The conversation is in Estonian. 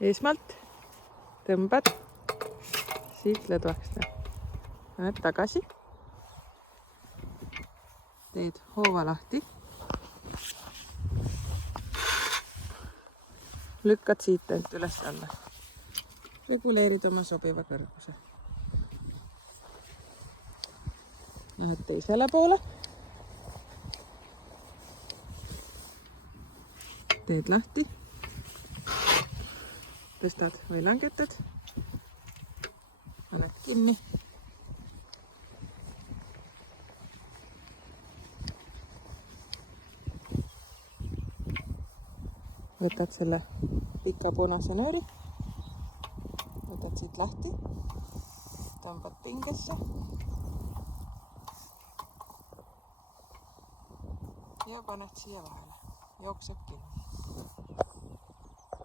esmalt tõmbad siit lõdvaks. Paned tagasi. Teed hoova lahti. Lükkad siit end üles alla. Reguleerid oma sobiva kõrguse. Lähed teisele poole. Teed lahti. Tõstad või langetad. Paned kinni. Võtad selle pika punase nööri. Võtad siit lahti. Tõmbad pingesse. Ja paned siia vahele. Jookseb kinni.